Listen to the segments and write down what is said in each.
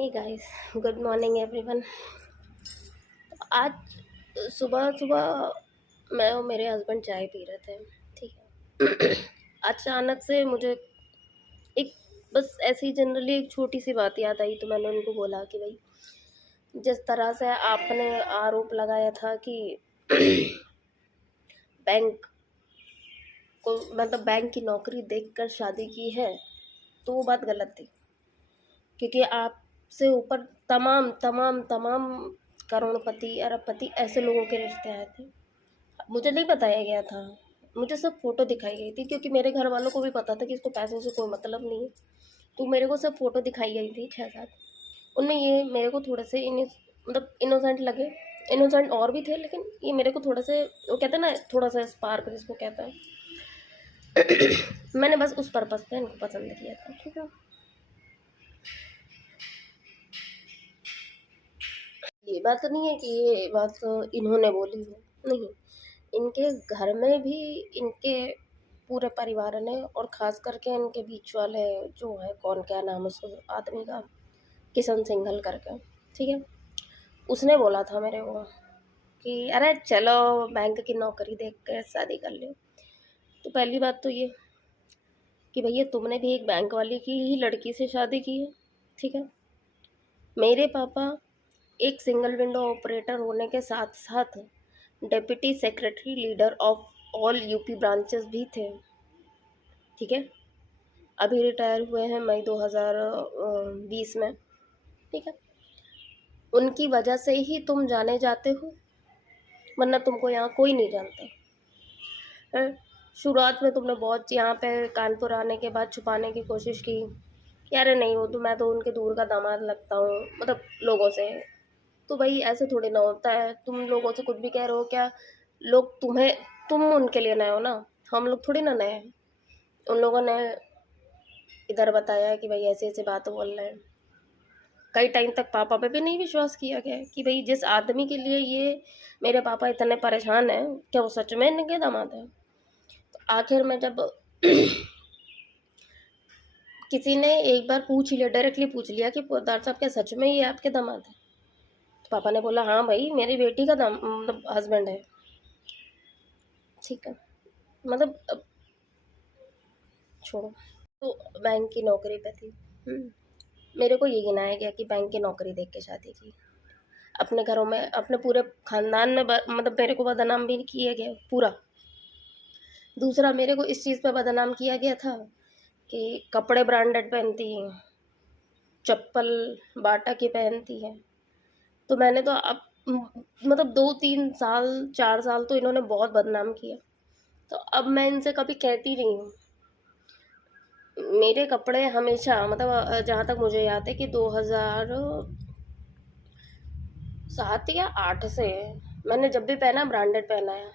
हे guys, good morning everyone. आज सुबह सुबह मैं और मेरे हस्बैंड चाय पी रहे थे। ठीक है। अचानक से मुझे एक बस ऐसी जनरली एक छोटी सी बात याद आई, तो मैंने उनको बोला कि भाई, जिस तरह से आपने आरोप लगाया था कि बैंक को मतलब बैंक की नौकरी देखकर शादी की है, तो वो बात गलत थी। क्योंकि आपसे ऊपर तमाम तमाम तमाम करोड़पति अरबपति ऐसे लोगों के रिश्ते आए थे। मुझे नहीं बताया गया था, मुझे सब फोटो दिखाई गई थी, क्योंकि मेरे घर वालों को भी पता था कि इसको पैसे से कोई मतलब नहीं है। तो मेरे को सब फोटो दिखाई गई थी 6-7। उनमें ये मेरे को थोड़े से मतलब इनोसेंट लगे। इनोसेंट और भी थे, लेकिन ये मेरे को थोड़ा से, वो कहते हैं ना, थोड़ा सा स्पार्क जिसको कहता है। मैंने बस उस पर्पज पे इनको पसंद किया था। ठीक है। ये बात नहीं है कि ये बात इन्होंने बोली है, नहीं। इनके घर में भी, इनके पूरे परिवार ने, और ख़ास करके इनके बीच वाले जो है, कौन, क्या नाम उस आदमी का, किशन सिंघल करके, ठीक है। उसने बोला था मेरे को कि अरे चलो बैंक की नौकरी देख के शादी कर ले। तो पहली बात तो ये कि भैया, तुमने भी एक बैंक वाली की ही लड़की से शादी की है। ठीक है। मेरे पापा एक सिंगल विंडो ऑपरेटर होने के साथ साथ deputy secretary leader of all UP branches भी थे। ठीक है। अभी रिटायर हुए हैं मई 2020 में। ठीक है। उनकी वजह से ही तुम जाने जाते हो, वरना तुमको यहाँ कोई नहीं जानता है। शुरुआत में तुमने बहुत यहाँ पे कानपुर आने के बाद छुपाने की कोशिश की कि अरे नहीं, वो तो मैं तो उनके दूर का दामाद लगता हूँ, मतलब लोगों से। तो भाई ऐसे थोड़ी ना होता है, तुम लोगों से कुछ भी कह रहे हो क्या? लोग तुम्हें, तुम उनके लिए नए हो ना, हम लोग थोड़ी ना नए हैं। उन लोगों ने इधर बताया कि भाई ऐसे ऐसे बात बोल रहे हैं। कई टाइम तक पापा पे भी नहीं विश्वास किया गया कि भाई जिस आदमी के लिए ये मेरे पापा इतने परेशान हैं, क्या वो सच में इनके दामाद है? तो आखिर में जब किसी ने एक बार पूछ लिया, डायरेक्टली पूछ लिया कि पोद्दार साहब, क्या सच में ये आपके दामाद है? तो पापा ने बोला हाँ भाई, मेरी बेटी का दाम मतलब हस्बैंड है। ठीक है। मतलब छोड़ो। तो बैंक की नौकरी पे थी। मेरे को ये गिनाया गया कि बैंक की नौकरी देख के शादी की। अपने घरों में, अपने पूरे खानदान में मतलब मेरे को बदनाम भी किया गया पूरा। दूसरा, मेरे को इस चीज़ पे बदनाम किया गया था कि कपड़े ब्रांडेड पहनती हैं, चप्पल बाटा की पहनती है। तो मैंने तो अब मतलब 2-3 साल, 4 साल तो इन्होंने बहुत बदनाम किया। तो अब मैं इनसे कभी कहती नहीं हूँ। मेरे कपड़े हमेशा, मतलब जहाँ तक मुझे याद है कि 2007 या 8 से मैंने जब भी पहना ब्रांडेड पहना है।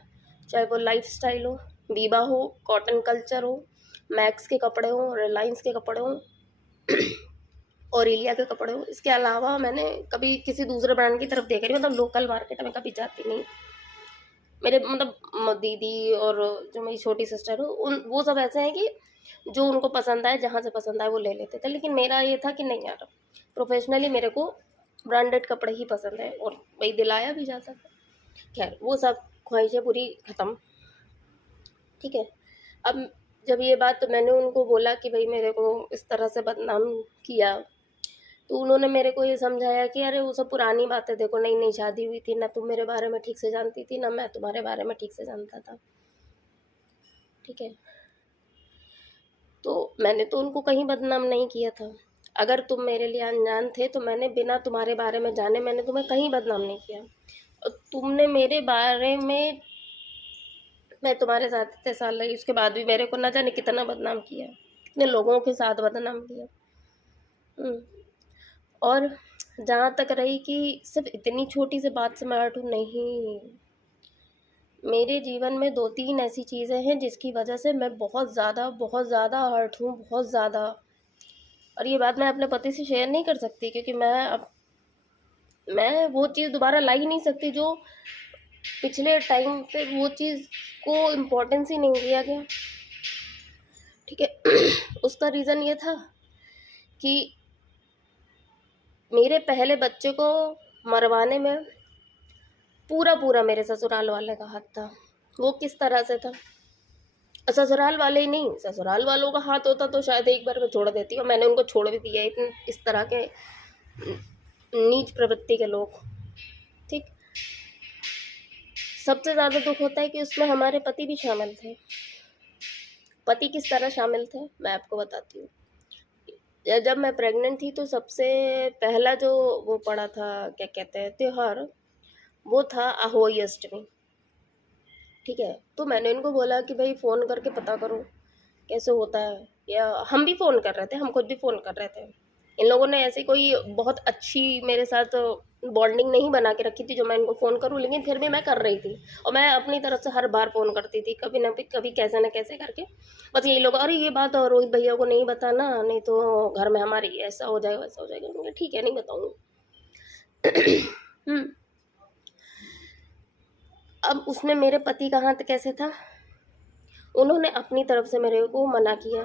चाहे वो लाइफ स्टाइल हो, बीबा हो, कॉटन कल्चर हो, मैक्स के कपड़े हो, रिलायंस के कपड़े हो, और एलिया के कपड़े हो। इसके अलावा मैंने कभी किसी दूसरे ब्रांड की तरफ देखा नहीं, मतलब लोकल मार्केट में कभी जाती नहीं। मेरे मतलब दीदी और जो मेरी छोटी सिस्टर हो, उन वो सब ऐसे हैं कि जो उनको पसंद आए, जहाँ से पसंद आए वो ले लेते थे। लेकिन मेरा ये था कि नहीं यार, प्रोफेशनली मेरे को ब्रांडेड कपड़े ही पसंद है, और भाई दिलाया भी जाता था। खैर, वो सब ख्वाहिशें पूरी ख़त्म। ठीक है। अब जब ये बात मैंने उनको बोला कि भाई मेरे को इस तरह से बदनाम किया, तो उन्होंने मेरे को ये समझाया कि अरे वो सब पुरानी बातें, देखो नई नई शादी हुई थी ना, तुम मेरे बारे में ठीक से जानती थी ना, मैं तुम्हारे बारे में ठीक से जानता था। ठीक है। तो मैंने तो उनको कहीं बदनाम नहीं किया था। अगर तुम मेरे लिए अनजान थे, तो मैंने बिना तुम्हारे बारे में जाने मैंने तुम्हें कहीं बदनाम नहीं किया। और तुमने मेरे बारे में, मैं तुम्हारे साथ इतने साल रही, उसके बाद भी मेरे को ना जाने कितना बदनाम किया, कितने लोगों के साथ बदनाम किया। हम्म। और जहाँ तक रही कि सिर्फ इतनी छोटी सी बात से मैं हट हूँ, नहीं, मेरे जीवन में 2-3 ऐसी चीज़ें हैं जिसकी वजह से मैं बहुत ज़्यादा हर्ट हूँ, बहुत ज़्यादा। और ये बात मैं अपने पति से शेयर नहीं कर सकती, क्योंकि मैं वो चीज़ दोबारा ला ही नहीं सकती जो पिछले टाइम पे वो चीज़ को इम्पोर्टेंस ही नहीं दिया गया। ठीक है। उसका रीज़न ये था कि मेरे पहले बच्चे को मरवाने में पूरा मेरे ससुराल वाले का हाथ था। वो किस तरह से था, ससुराल वाले ही नहीं, ससुराल वालों का हाथ होता तो शायद एक बार में छोड़ देती, और मैंने उनको छोड़ भी दिया। इतने इस तरह के नीच प्रवृत्ति के लोग। ठीक, सबसे ज़्यादा दुख होता है कि उसमें हमारे पति भी शामिल थे। पति किस तरह शामिल थे मैं आपको बताती हूँ। जब मैं प्रेग्नेंट थी तो सबसे पहला जो वो पड़ा था, क्या कहते हैं, त्योहार, वो था अहोई अष्टमी। ठीक है, तो मैंने इनको बोला कि भाई फ़ोन करके पता करो कैसे होता है, या हम भी फ़ोन कर रहे थे, हम खुद भी फ़ोन कर रहे थे। इन लोगों ने ऐसी कोई बहुत अच्छी मेरे साथ बॉन्डिंग नहीं बना के रखी थी जो मैं इनको फ़ोन करूं, लेकिन फिर भी मैं कर रही थी, और मैं अपनी तरफ से हर बार फ़ोन करती थी, कभी ना कभी कैसे ना कैसे करके। बस यही लोग, अरे ये बात रोहित भैया को नहीं बताना, नहीं तो घर में हमारी ऐसा हो जाएगा वैसा हो जाएगा। मैंने कहा, ठीक है, नहीं बताऊँगी। अब उसमें मेरे पति का हाथ कैसे था, उन्होंने अपनी तरफ से मेरे को मना किया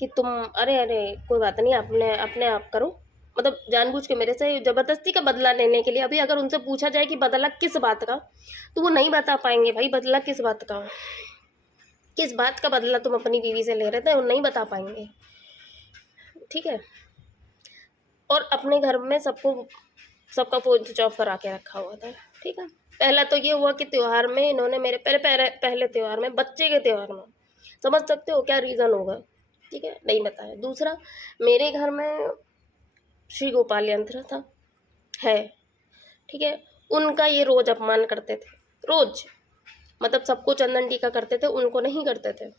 कि तुम, अरे अरे कोई बात नहीं, अपने अपने आप करो। मतलब जानबूझ के मेरे से जबरदस्ती का बदला लेने के लिए। अभी अगर उनसे पूछा जाए कि बदला किस बात का, तो वो नहीं बता पाएंगे भाई, बदला किस बात का, किस बात का बदला तुम अपनी बीवी से ले रहे थे, वो नहीं बता पाएंगे। ठीक है, और अपने घर में सबका फ़ोन स्विच ऑफ करा के रखा हुआ था। ठीक है, पहला तो ये हुआ कि त्यौहार में इन्होंने मेरे पहले त्यौहार में, बच्चे के त्यौहार में, समझ सकते हो क्या रीज़न होगा, ठीक है, नहीं बताया। दूसरा, मेरे घर में श्री गोपाल यंत्र था, है, ठीक है, उनका ये रोज अपमान करते थे, रोज, मतलब सबको चंदन टीका करते थे, उनको नहीं करते थे,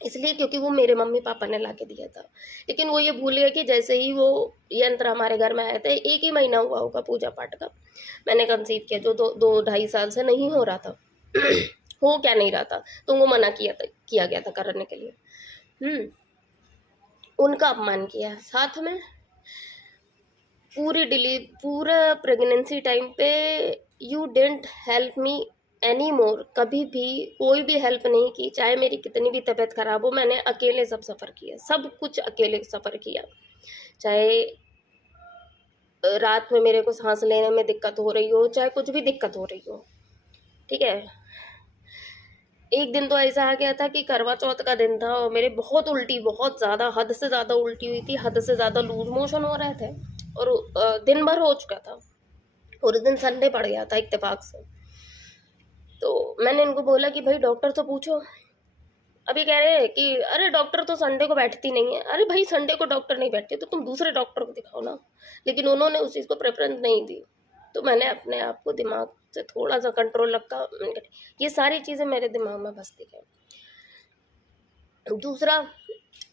इसलिए क्योंकि वो मेरे मम्मी पापा ने ला के दिया था। लेकिन वो ये भूल गए कि जैसे ही वो यंत्र हमारे घर में आए थे, 1 ही महीना हुआ होगा पूजा पाठ का, मैंने कंसीव किया, जो 2-2.5 साल से नहीं हो रहा था। हो क्या नहीं रहा था, तो उनको मना किया गया था करने के लिए। उनका अपमान किया, साथ में पूरा प्रेगनेंसी टाइम पे you didn't help me any more. कभी भी कोई भी हेल्प नहीं की, चाहे मेरी कितनी भी तबीयत खराब हो, मैंने अकेले सब सफ़र किया, सब कुछ अकेले सफ़र किया। चाहे रात में मेरे को सांस लेने में दिक्कत हो रही हो, चाहे कुछ भी दिक्कत हो रही हो, ठीक है। एक दिन तो ऐसा आ गया था कि करवा चौथ का दिन था, और मेरे बहुत उल्टी, बहुत ज़्यादा, हद से ज़्यादा उल्टी हुई थी, हद से ज़्यादा लूज मोशन हो रहे थे, और दिन भर हो चुका था, और उस दिन संडे पड़ गया था इत्तेफाक से। तो मैंने इनको बोला कि भाई डॉक्टर तो पूछो। अभी कह रहे हैं कि अरे डॉक्टर तो संडे को बैठती नहीं है। अरे भाई, संडे को डॉक्टर नहीं बैठती तो तुम दूसरे डॉक्टर को दिखाओ ना। लेकिन उन्होंने उस चीज़ को प्रेफरेंस नहीं दी, तो मैंने अपने आप को दिमाग से थोड़ा सा कंट्रोल रखा। ये सारी चीज़ें मेरे दिमाग में बसती है। दूसरा,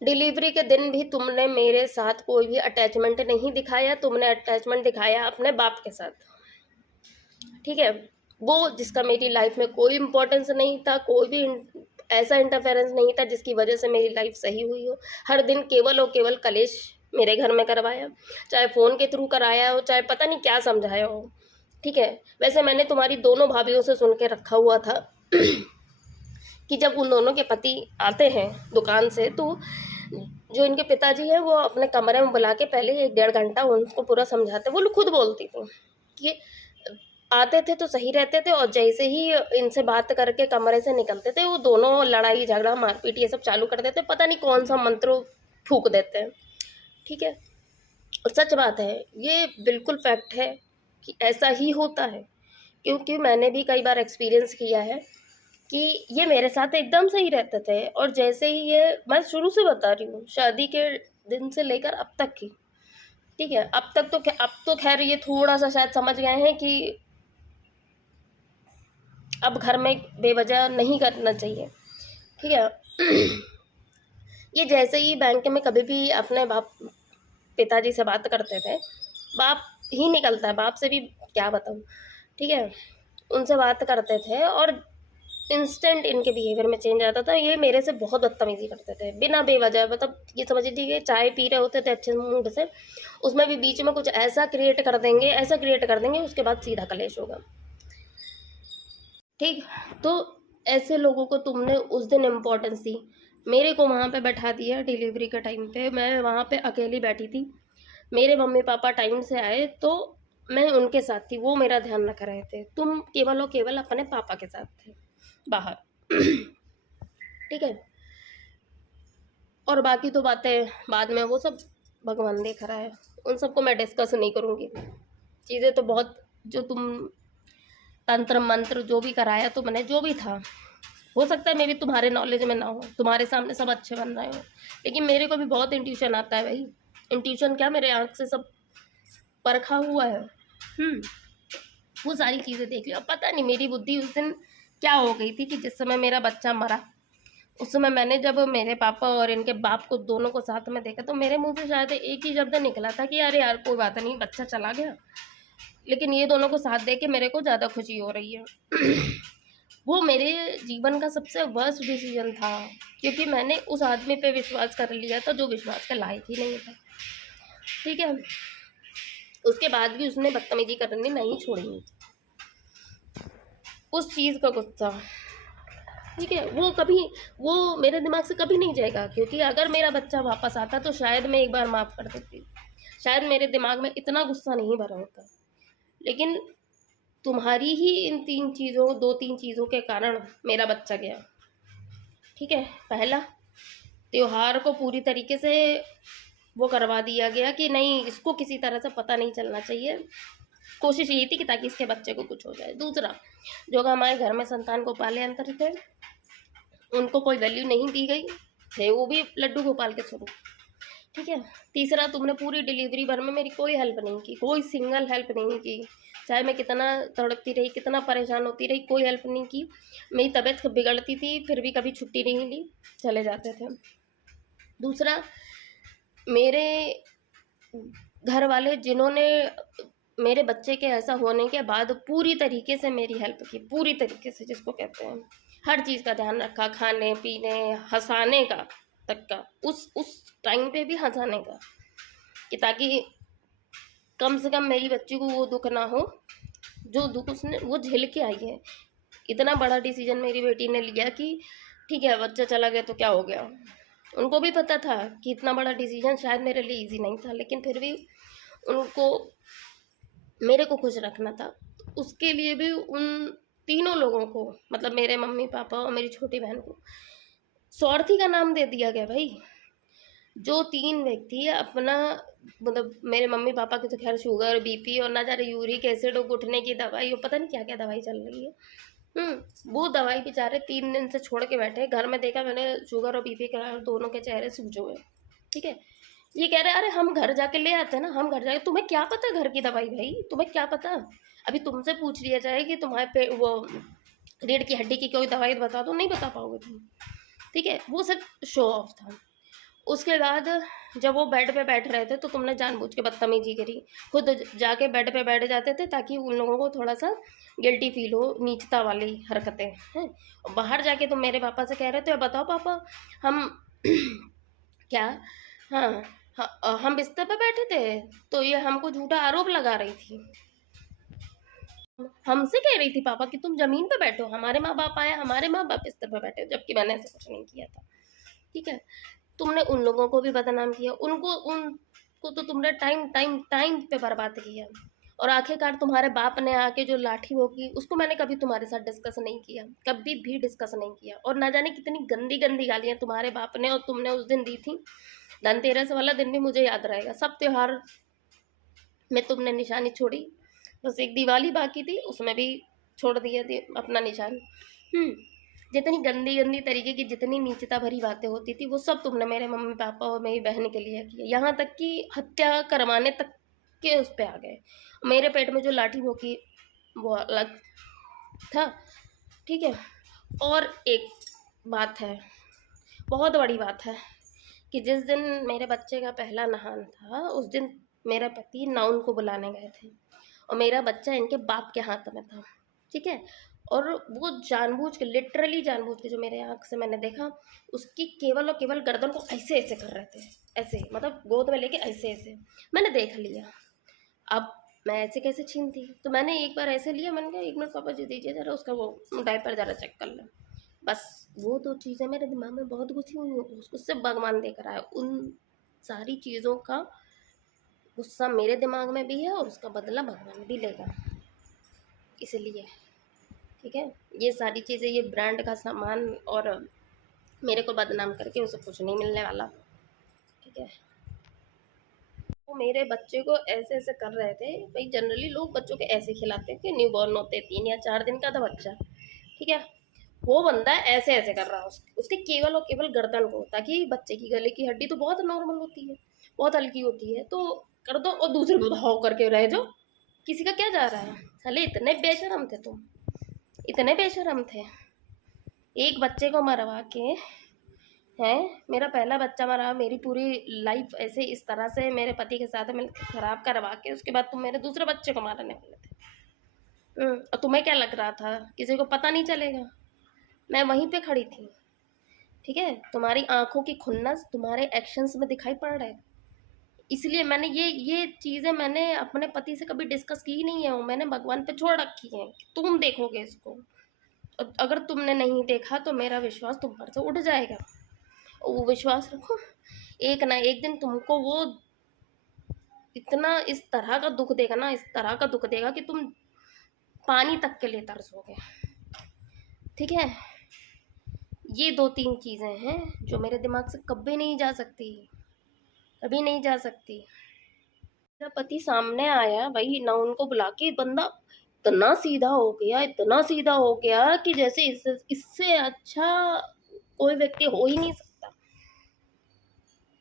डिलीवरी के दिन भी तुमने मेरे साथ कोई भी अटैचमेंट नहीं दिखाया, तुमने अटैचमेंट दिखाया अपने बाप के साथ, ठीक है। वो जिसका मेरी लाइफ में कोई इम्पोर्टेंस नहीं था, कोई भी ऐसा इंटरफेरेंस नहीं था जिसकी वजह से मेरी लाइफ सही हुई हो। हर दिन केवल और केवल कलेश मेरे घर में करवाया, चाहे फ़ोन के थ्रू कराया हो, चाहे पता नहीं क्या समझाया हो, ठीक है। वैसे मैंने तुम्हारी दोनों भाभीयों से सुन के रखा हुआ था कि जब उन दोनों के पति आते हैं दुकान से, तो जो इनके पिताजी हैं वो अपने कमरे में बुला के पहले 1-1.5 घंटा उनको पूरा समझाते। वो लोग खुद बोलती थी कि आते थे तो सही रहते थे, और जैसे ही इनसे बात करके कमरे से निकलते थे, वो दोनों लड़ाई झगड़ा मारपीट ये सब चालू कर देते, पता नहीं कौन सा मंत्र फूंक देते हैं, ठीक है। और सच बात है, ये बिल्कुल फैक्ट है कि ऐसा ही होता है, क्योंकि मैंने भी कई बार एक्सपीरियंस किया है कि ये मेरे साथ एकदम सही रहते थे, और जैसे ही ये, मैं शुरू से बता रही हूँ, शादी के दिन से लेकर अब तक की, ठीक है, अब तो खैर ये थोड़ा सा शायद समझ गए हैं कि अब घर में बेवजह नहीं करना चाहिए, ठीक है। ये जैसे ही बैंक में कभी भी अपने पिताजी से बात करते थे, बाप ही निकलता है, बाप से भी क्या बताऊँ, ठीक है, उनसे बात करते थे और इंस्टेंट इनके बिहेवियर में चेंज आता था। ये मेरे से बहुत बदतमीजी करते थे बिना बेवजह, मतलब ये समझ लीजिए चाय पी रहे होते थे अच्छे मूड से, उसमें भी बीच में कुछ ऐसा क्रिएट कर देंगे, उसके बाद सीधा कलेश होगा, ठीक। तो ऐसे लोगों को तुमने उस दिन इम्पोर्टेंस दी, मेरे को वहाँ पे बैठा दिया डिलीवरी के टाइम पे, मैं वहाँ पे अकेली बैठी थी, मेरे मम्मी पापा टाइम से आए तो मैं उनके साथ थी, वो मेरा ध्यान रख रहे थे। तुम केवल और केवल अपने पापा के साथ थे बाहर। ठीक है, और बाकी तो बातें बाद में, वो सब भगवान देख रहा है, उन सबको मैं डिस्कस नहीं करूँगी। चीज़ें तो बहुत, जो तुम तंत्र मंत्र जो भी कराया तुमने, जो भी था, हो सकता है मे भी तुम्हारे नॉलेज में ना हो, तुम्हारे सामने सब अच्छे बन रहे हो, लेकिन मेरे को भी बहुत इंट्यूशन आता है भाई। इंट्यूशन क्या, मेरे आँख से सब परखा हुआ है। वो सारी चीज़ें देख ली। अब पता नहीं मेरी बुद्धि उस दिन क्या हो गई थी कि जिस समय मेरा बच्चा मरा, उस समय मैंने जब मेरे पापा और इनके बाप को दोनों को साथ में देखा, तो मेरे मुंह से शायद एक ही शब्द निकला था कि अरे यार कोई बात नहीं, बच्चा चला गया। लेकिन ये दोनों को साथ देख के मेरे को ज़्यादा खुशी हो रही है। वो मेरे जीवन का सबसे वर्स्ट डिसीजन था, क्योंकि मैंने उस आदमी पे विश्वास कर लिया था जो विश्वास के लायक ही नहीं था। ठीक है, उसके बाद भी उसने बदतमीजी करनी नहीं छोड़ी, उस चीज़ का गुस्सा। ठीक है, वो मेरे दिमाग से कभी नहीं जाएगा, क्योंकि अगर मेरा बच्चा वापस आता तो शायद मैं एक बार माफ़ कर देती, शायद मेरे दिमाग में इतना गुस्सा नहीं भरा होता। लेकिन तुम्हारी ही इन दो तीन चीज़ों के कारण मेरा बच्चा गया। ठीक है, पहला, त्योहार को पूरी तरीके से वो करवा दिया गया कि नहीं, इसको किसी तरह से पता नहीं चलना चाहिए। कोशिश यही थी कि ताकि इसके बच्चे को कुछ हो जाए। दूसरा, जो हमारे घर में संतान को पाले अंतर थे, उनको कोई वैल्यू नहीं दी गई, थे वो भी लड्डू गोपाल के स्वरूप। ठीक है, तीसरा, तुमने पूरी डिलीवरी भर में मेरी कोई हेल्प नहीं की, कोई सिंगल हेल्प नहीं की। चाहे मैं कितना तड़पती रही, कितना परेशान होती रही, कोई हेल्प नहीं की। मेरी तबीयत बिगड़ती थी, फिर भी कभी छुट्टी नहीं ली, चले जाते थे। दूसरा, मेरे घर वाले जिन्होंने मेरे बच्चे के ऐसा होने के बाद पूरी तरीके से मेरी हेल्प की, पूरी तरीके से, जिसको कहते हैं हर चीज़ का ध्यान रखा, खाने पीने, हंसाने का तक का, उस टाइम पे भी हंसाने का, कि ताकि कम से कम मेरी बच्ची को वो दुख ना हो जो दुख उसने वो झेल के आई है। इतना बड़ा डिसीजन मेरी बेटी ने लिया कि ठीक है बच्चा चला गया तो क्या हो गया। उनको भी पता था कि इतना बड़ा डिसीजन शायद मेरे लिए इजी नहीं था, लेकिन फिर भी उनको मेरे को खुश रखना था। उसके लिए भी उन तीनों लोगों को, मतलब मेरे मम्मी पापा और मेरी छोटी बहन को, स्वार्थी का नाम दे दिया गया भाई। जो तीन व्यक्ति अपना, मतलब मेरे मम्मी पापा की तो खैर शुगर बीपी और ना जाने यूरिक एसिड और घुटने की दवाई और पता नहीं क्या क्या दवाई चल रही है। वो दवाई बेचारे 3 दिन से छोड़ के बैठे। घर में देखा मैंने, शुगर और बीपी का दोनों के चेहरे सूजे हुए। ठीक है, ये कह रहे अरे हम घर जाके ले आते हैं ना, हम घर जाके, तुम्हें क्या पता घर की दवाई भाई, तुम्हें क्या पता। अभी तुमसे पूछ लिया जाए कि तुम्हारे पे वो रीढ़ की हड्डी की कोई दवाई बता दो, नहीं बता पाओगे तुम। ठीक है, वो सिर्फ शो ऑफ था। उसके बाद जब वो बेड पे बैठ रहे थे तो तुमने जानबूझ के बदतमीजी करी, खुद जाके बेड पे बैठ जाते थे ताकि उन लोगों को थोड़ा सा गिल्टी फील हो, नीचता वाली हरकतें हैं। और बाहर जाके तुम मेरे पापा से कह रहे थे बताओ पापा हम क्या, हाँ, हाँ हम बिस्तर पे बैठे थे तो ये हमको झूठा आरोप लगा रही थी। हमसे कह रही थी पापा कि तुम जमीन पे बैठो, हमारे माँ बाप आए, हमारे माँ बाप बिस्तर पे बैठे, जबकि मैंने ऐसा कुछ नहीं किया था। ठीक है, तुमने उन लोगों को भी बदनाम किया, उनको तो तुमने टाइम टाइम टाइम पे बर्बाद किया। और आखिरकार तुम्हारे बाप ने आके जो लाठी वो की, उसको मैंने कभी तुम्हारे साथ डिस्कस नहीं किया, कभी भी डिस्कस नहीं किया। और ना जाने कितनी गंदी गंदी गालियाँ तुम्हारे बाप ने और तुमने उस दिन दी थी। धनतेरस वाला दिन भी मुझे याद रहेगा। सब त्योहार में तुमने निशानी छोड़ी, बस एक दिवाली बाकी थी, उसमें भी छोड़ दिया थी अपना निशान। जितनी गंदी गंदी तरीके की, जितनी नीचता भरी बातें होती थी, वो सब तुमने मेरे मम्मी पापा और मेरी बहन के लिए किया। यहाँ तक कि हत्या करवाने तक के उस पे आ गए। मेरे पेट में जो लाठी भोंकी वो अलग था। ठीक है, और एक बात है, बहुत बड़ी बात है, कि जिस दिन मेरे बच्चे का पहला नहान था, उस दिन मेरा पति नाउन को बुलाने गए थे और मेरा बच्चा इनके बाप के हाथ में था। ठीक है, और वो जानबूझ के, लिटरली जानबूझ के, जो मेरे आँख से मैंने देखा, उसकी केवल और केवल गर्दन को ऐसे ऐसे कर रहे थे, ऐसे, मतलब गोद में लेके ऐसे ऐसे। मैंने देख लिया, अब मैं ऐसे कैसे छीनती, तो मैंने एक बार ऐसे लिया, मैंने कहा 1 मिनट पापा जी दीजिए ज़रा, उसका वो डायपर ज़रा चेक कर लें। बस वो 2 चीज़ें मेरे दिमाग में बहुत घुसी हुई हैं, उसको सिर्फ भगवान देख रहा है। उन सारी चीज़ों का गुस्सा मेरे दिमाग में भी है और उसका बदला भगवान भी लेगा, इसलिए ठीक है। ये सारी चीज़ें, ये ब्रांड का सामान और मेरे को बदनाम करके उसे कुछ नहीं मिलने वाला, ठीक है। वो मेरे बच्चे को ऐसे ऐसे कर रहे थे भाई, जनरली लोग बच्चों के ऐसे खिलाते हैं कि न्यू बॉर्न होते 3 या 4 दिन का था बच्चा, ठीक है। वो बंदा ऐसे ऐसे कर रहा है उसके केवल और केवल गर्दन को, ताकि बच्चे की गले की हड्डी तो बहुत नॉर्मल होती है, बहुत हल्की होती है, तो कर दो और दूसरे को हाव करके रह जाओ, किसी का क्या जा रहा है। साले इतने बेशरम थे तुम, इतने बेशरम थे। एक बच्चे को मरवा के हैं, मेरा पहला बच्चा मरा, मेरी पूरी लाइफ ऐसे इस तरह से मेरे पति के साथ मिल खराब करवा के उसके बाद तुम मेरे दूसरे बच्चे को मारने वाले थे। और तुम्हें क्या लग रहा था किसी को पता नहीं चलेगा? मैं वहीं पे खड़ी थी, ठीक है। तुम्हारी आंखों की खुन्नस तुम्हारे एक्शंस में दिखाई पड़ रहा है, इसलिए मैंने ये चीज़ें मैंने अपने पति से कभी डिस्कस की ही नहीं है, वो मैंने भगवान पे छोड़ रखी है कि तुम देखोगे इसको, और अगर तुमने नहीं देखा तो मेरा विश्वास तुम पर से उठ जाएगा। वो विश्वास रखो, एक ना एक दिन तुमको वो इतना इस तरह का दुख देगा ना, इस तरह का दुख देगा कि तुम पानी तक के लिए तरसोगे, ठीक है। ये 2-3 चीज़ें हैं जो मेरे दिमाग से कभी नहीं जा सकती, कभी नहीं जा सकती। मेरा पति सामने आया भाई ना, उनको बुला के बंदा इतना सीधा हो गया, इतना सीधा हो गया कि जैसे इससे अच्छा कोई व्यक्ति हो ही नहीं सकता।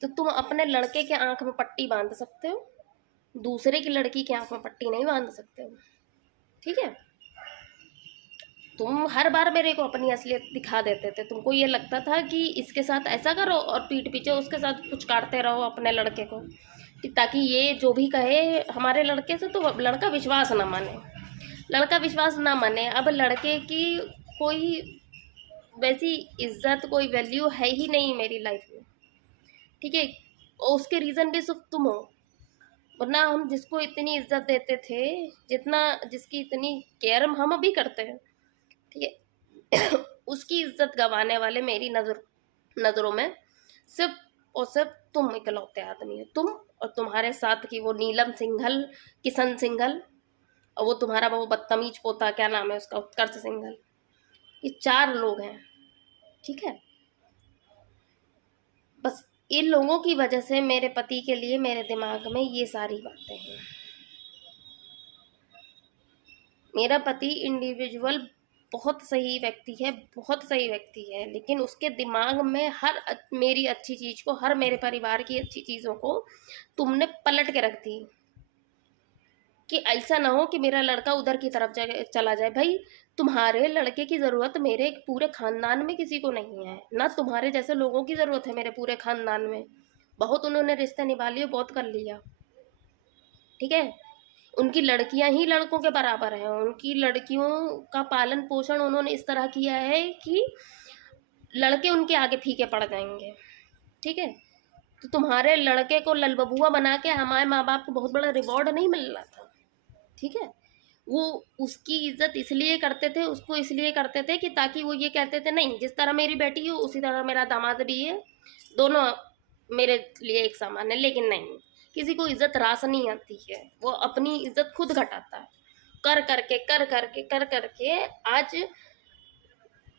तो तुम अपने लड़के के आंख में पट्टी बांध सकते हो, दूसरे की लड़की की आंख में पट्टी नहीं बांध सकते हो, ठीक है। तुम हर बार मेरे को अपनी असलियत दिखा देते थे, तुमको ये लगता था कि इसके साथ ऐसा करो और पीठ पीछे उसके साथ कुछ काटते रहो अपने लड़के को, कि ताकि ये जो भी कहे हमारे लड़के से तो लड़का विश्वास ना माने, लड़का विश्वास ना माने। अब लड़के की कोई वैसी इज्जत, कोई वैल्यू है ही नहीं मेरी लाइफ में, ठीक है। और उसके रीज़न भी सिर्फ तुम हो, वरना हम जिसको इतनी इज्जत देते थे, जितना जिसकी इतनी केयर हम अभी करते हैं, ठीक है, उसकी इज्जत गंवाने वाले मेरी नज़रों में सिर्फ और सिर्फ तुम इकलौते आदमी हो, तुम और तुम्हारे साथ की वो नीलम सिंघल, किशन सिंघल, और वो तुम्हारा वो बदतमीज पोता क्या नाम है उसका, उत्कर्ष सिंघल। ये 4 लोग हैं, ठीक है। बस इन लोगों की वजह से मेरे पति के लिए मेरे दिमाग में ये सारी बातें हैं। मेरा पति इंडिविजुअल बहुत सही व्यक्ति है, बहुत सही व्यक्ति है, लेकिन उसके दिमाग में हर मेरी अच्छी चीज़ को, हर मेरे परिवार की अच्छी चीज़ों को तुमने पलट के रख दी, कि ऐसा ना हो कि मेरा लड़का उधर की तरफ चला जाए। भाई तुम्हारे लड़के की ज़रूरत मेरे पूरे ख़ानदान में किसी को नहीं है, ना तुम्हारे जैसे लोगों की ज़रूरत है मेरे पूरे ख़ानदान में। बहुत उन्होंने रिश्ते निभा लिए, बहुत कर लिया, ठीक है। उनकी लड़कियां ही लड़कों के बराबर हैं, उनकी लड़कियों का पालन पोषण उन्होंने इस तरह किया है कि लड़के उनके आगे फीके पड़ जाएंगे, ठीक है। तो तुम्हारे लड़के को ललबबुआ बना के हमारे माँ बाप को बहुत बड़ा रिवॉर्ड नहीं मिल रहा था, ठीक है। वो उसकी इज्जत इसलिए करते थे, उसको इसलिए करते थे कि ताकि वो ये कहते थे नहीं, जिस तरह मेरी बेटी है उसी तरह मेरा दामाद भी है, दोनों मेरे लिए एक समान है। लेकिन नहीं, किसी को इज्जत रास नहीं आती है, वो अपनी इज्जत खुद घटाता है, कर करके आज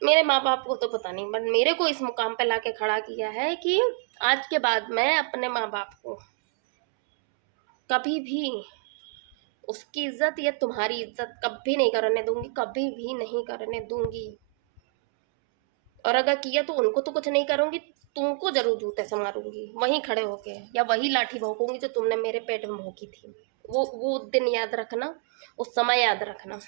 मेरे माँ बाप को तो पता नहीं, बट मेरे को इस मुकाम पे लाके खड़ा किया है कि आज के बाद मैं अपने माँ बाप को कभी भी उसकी इज्जत या तुम्हारी इज्जत कभी नहीं करने दूंगी, कभी भी नहीं करने दूंगी। और अगर किया तो उनको तो कुछ नहीं करूंगी, तुमको जरूर जूते से मारूंगी वहीं खड़े होके, या वही लाठी भोंकूंगी जो तुमने मेरे पेट में भोंकी थी। वो दिन याद रखना, उस समय याद रखना।